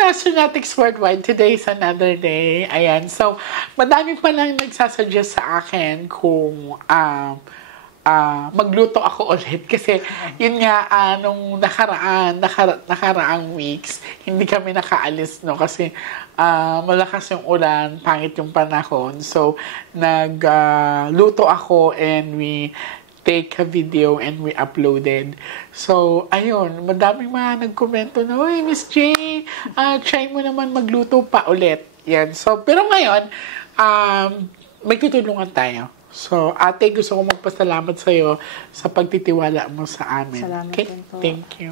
Astronautics Worldwide, today is another day. Ayan, so madami pa lang nagsasuggest sa akin kung magluto ako ulit. Kasi yun nga, nung nakaraang weeks, hindi kami nakaalis, no? Kasi malakas yung ulan, pangit yung panahon. So, nagluto ako and we take a video and we uploaded. So, ayun, madaming mga nagkomento na, "Uy, Miss J, try mo naman magluto pa ulit." Yan. So, pero ngayon, may tutulungan tayo. So, ate, gusto ko magpasalamat sa'yo sa pagtitiwala mo sa amin. Salamat Okay? din po. Thank you.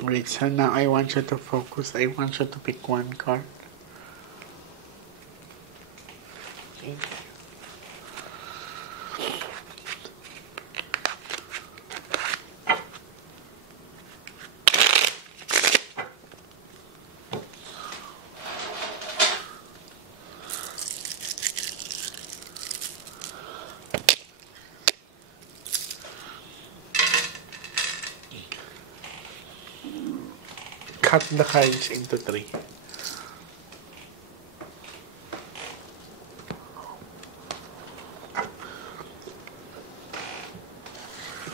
Wait, so now I want you to focus. I want you to pick one card. Okay. Cut the cards into 3.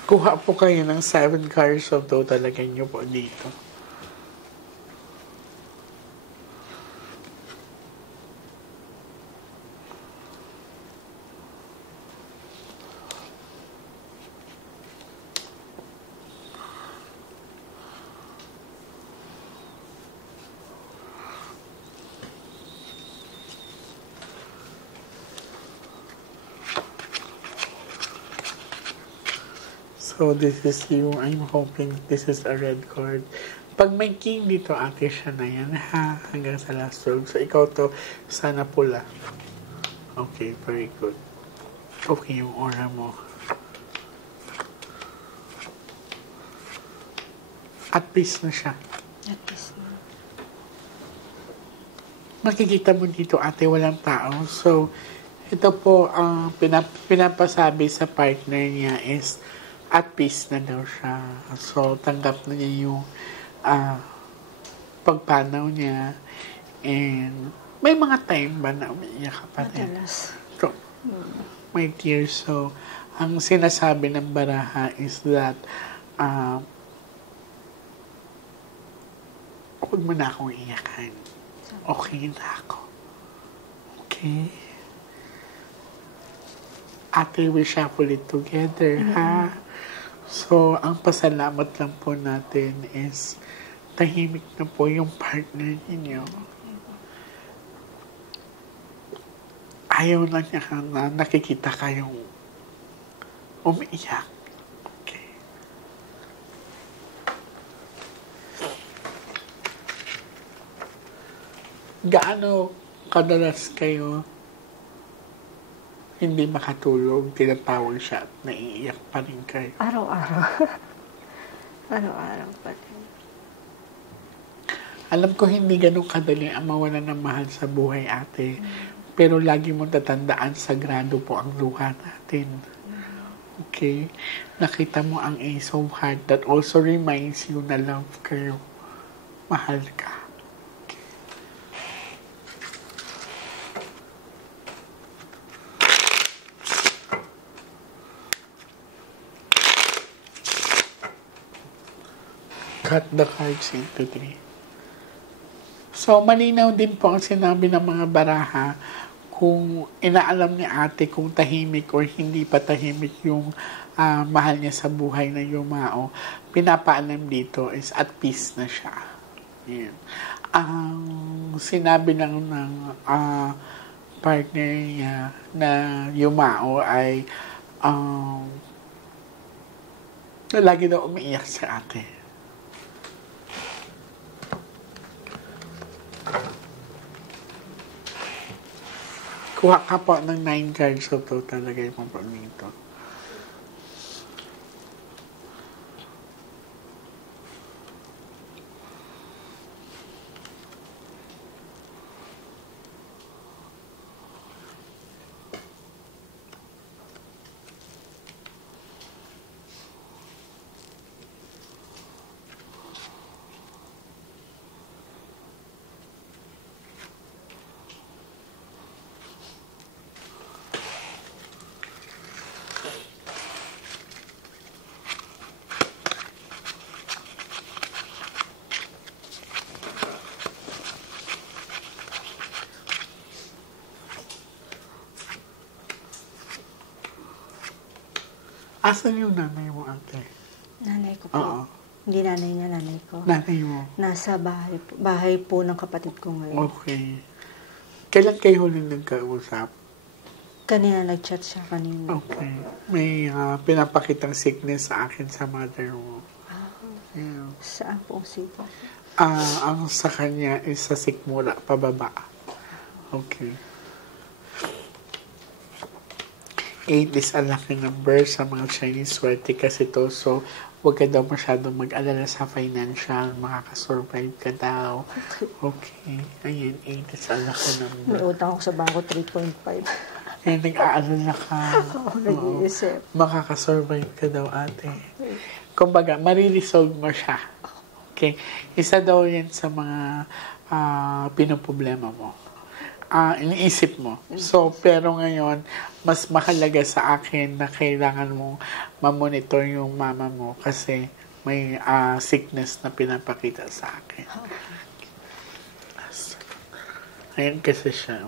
Kuha po kayo ng 7 cards of total. Lagyan nyo po dito. So, this is you. I'm hoping this is a red card. Pag may king dito, ate, siya na yan, ha? Hanggang sa last round. So, ikaw to, sana pula. Okay, very good. Okay yung aura mo. At peace na siya. At least na. Makikita mo dito, ate, walang tao. So, ito po ang pinapasabi sa partner niya is at peace na daw siya. So, tanggap na niya yung pagpanaw niya. And may mga time ba na umiiyak ka pa rin? Madalas. So, may tears. So, ang sinasabi ng baraha is that huwag mo na akong iyakan. Okay na ako. Okay? Ate, we shuffle it together, ha? So, ang pasalamat lang po natin is tahimik na po yung partner ninyo. Ayaw na niya na nakikita kayong umiiyak. Okay. Gaano kadalas kayo hindi makatulog, tinatawag siya at naiiyak pa rin kayo? Araw-araw. Araw-araw pa rin. Alam ko hindi ganun kadali ang mawala ng mahal sa buhay, ate. Pero lagi mong tatandaan, sagrado po ang luha natin. Okay? Nakita mo ang Ace of Hearts that also reminds you na love kayo. Mahal ka. Cut the cards into 3. So, malinaw din po ang sinabi ng mga baraha kung inaalam ni ate kung tahimik or hindi pa tahimik yung mahal niya sa buhay na yumao. Pinapaalam dito is at peace na siya. Yan. Ang sinabi ng partner niya na yumao ay lagi daw umiiyak si ate. Kuha ka po ng 9 cards of total. Lagay mo po dito. Asan yung nanay mo, ate? Nanay ko po. Oo. Hindi nanay niya, nanay ko. Nanay mo? Nasa bahay po ng kapatid ko ngayon. Okay. Kailan kayo huling nagkausap? Kanina nag-chat siya kanina. Okay. May pinapakitang sickness sa akin sa mother mo. Yeah. Saan po sipa? Ang sa kanya is sa sikmura, pababa. Okay. 8 is a lucky number sa mga Chinese swerte kasi to. So, huwag ka daw masyadong mag-alala sa financial. Makakasurvive ka daw. Okay. Ayan, 8 is a lucky number. May utang ako sa bangko, 3.5. Kaya nag-aalala ka. Ako nag-iisip. Makakasurvive ka daw, ate. Kumbaga, mariresolve mo siya. Okay? Isa daw yan sa mga pinoproblema mo. Iniisip mo. So, pero ngayon, mas mahalaga sa akin na kailangan mong mamonitor yung mama mo kasi may sickness na pinapakita sa akin. Ayan kasi siya.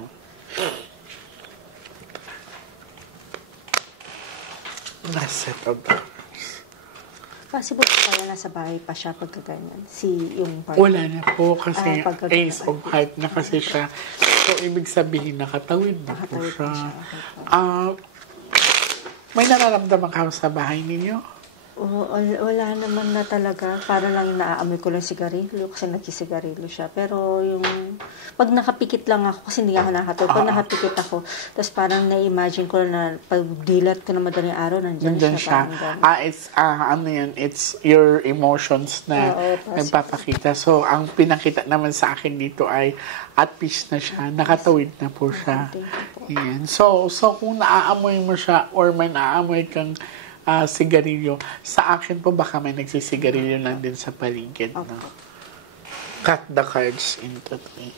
Set of dollars. Possible po kaya nasa bahay pa siya pagkaganyan? Yung partner? Wala na po kasi pagkaganyan. Ace of Heart na kasi siya. So, ibig sabihin, nakatawid na po Nakatawid siya. na siya. Okay po. May nararamdaman ka sa bahay ninyo? Wala naman na talaga. Para lang naaamoy ko lang sigarilyo kasi nagsisigarilyo siya. Pero yung pag nakapikit lang ako, kasi hindi ako nakatulog. Pag nakapikit ako, tapos parang na-imagine ko na pag dilat ko na madaling araw, nandiyan siya. It's your emotions na Oo, nagpapakita. So, ang pinakita naman sa akin dito ay at peace na siya. Nakatawid na po siya. Yan. So, kung naaamoy mo siya or may naaamoy kang sigarilyo, sa akin po baka may nagsisigarilyo lang din sa paligid. Okay. No? Cut the cards into 3.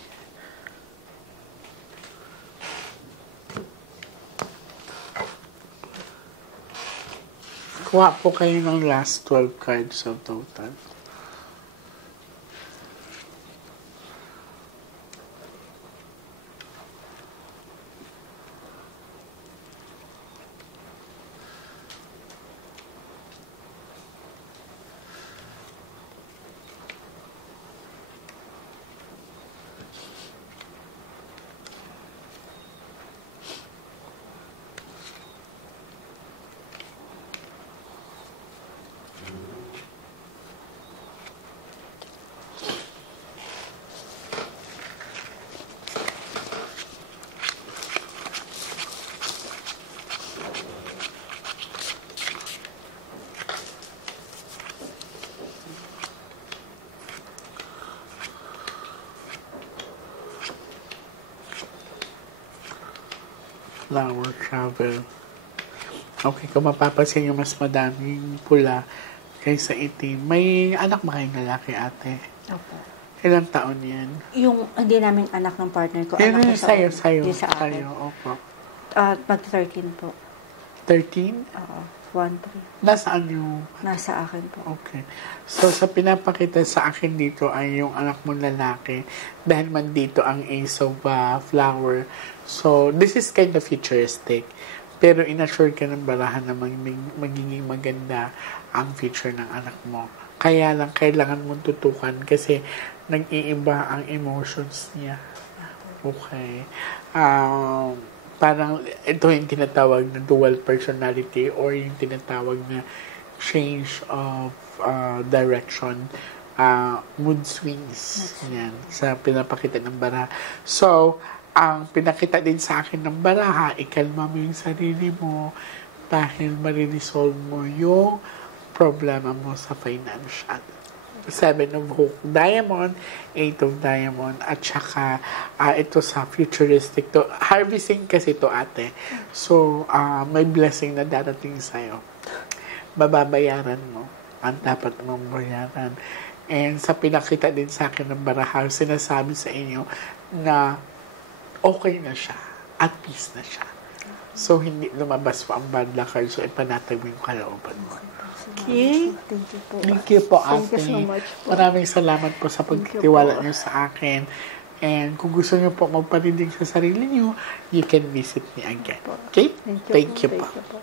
Kuha po kayo ng last 12 cards of total. Flower travel. Okay, kung mapapansin nyo, mas madaming pula kaysa itim. May anak ba kayong lalaki, ate? Opo. Ilang taon yan? Yung hindi namin anak ng partner ko. Yan anak ko sa'yo. Di sa akin. Opo. Mag-13 po. 13? Oo. 1-3. Nasaan yung... Nasa akin po. Okay. So, sa pinapakita sa akin dito ay yung anak mong lalaki dahil man dito ang Ace of Flower. So, this is kind of futuristic. Pero inassure ka ng barahan na magiging maganda ang future ng anak mo. Kaya lang, kailangan mong tutukan kasi nag-iiba ang emotions niya. Okay. Parang ito yung tinatawag na dual personality or yung tinatawag na change of direction, mood swings. Yan, sa pinapakita ng baraha. So, ang pinakita din sa akin ng baraha, ikalma mo yung sarili mo dahil mariresolve mo yung problema mo sa financial. 7 of Hook Diamond, 8 of Diamond, at saka ito sa futuristic to. Harvesting kasi to ate. So, may blessing na darating sa'yo. Bababayaran mo ang dapat mong bayaran. And sa pinakita din sa akin ng baraha, sinasabi sa inyo na okay na siya. At peace na siya. So, hindi lumabas pa ang bad luck card. So, ipanatag mo yung kalooban mo. Okay? Thank you po. Thank you po, ate. Thank you so much po. Maraming salamat po sa pagtitiwala niyo sa akin. And kung gusto niyo po magparinig sa sarili niyo, you can visit me again. Okay? Thank you po. po.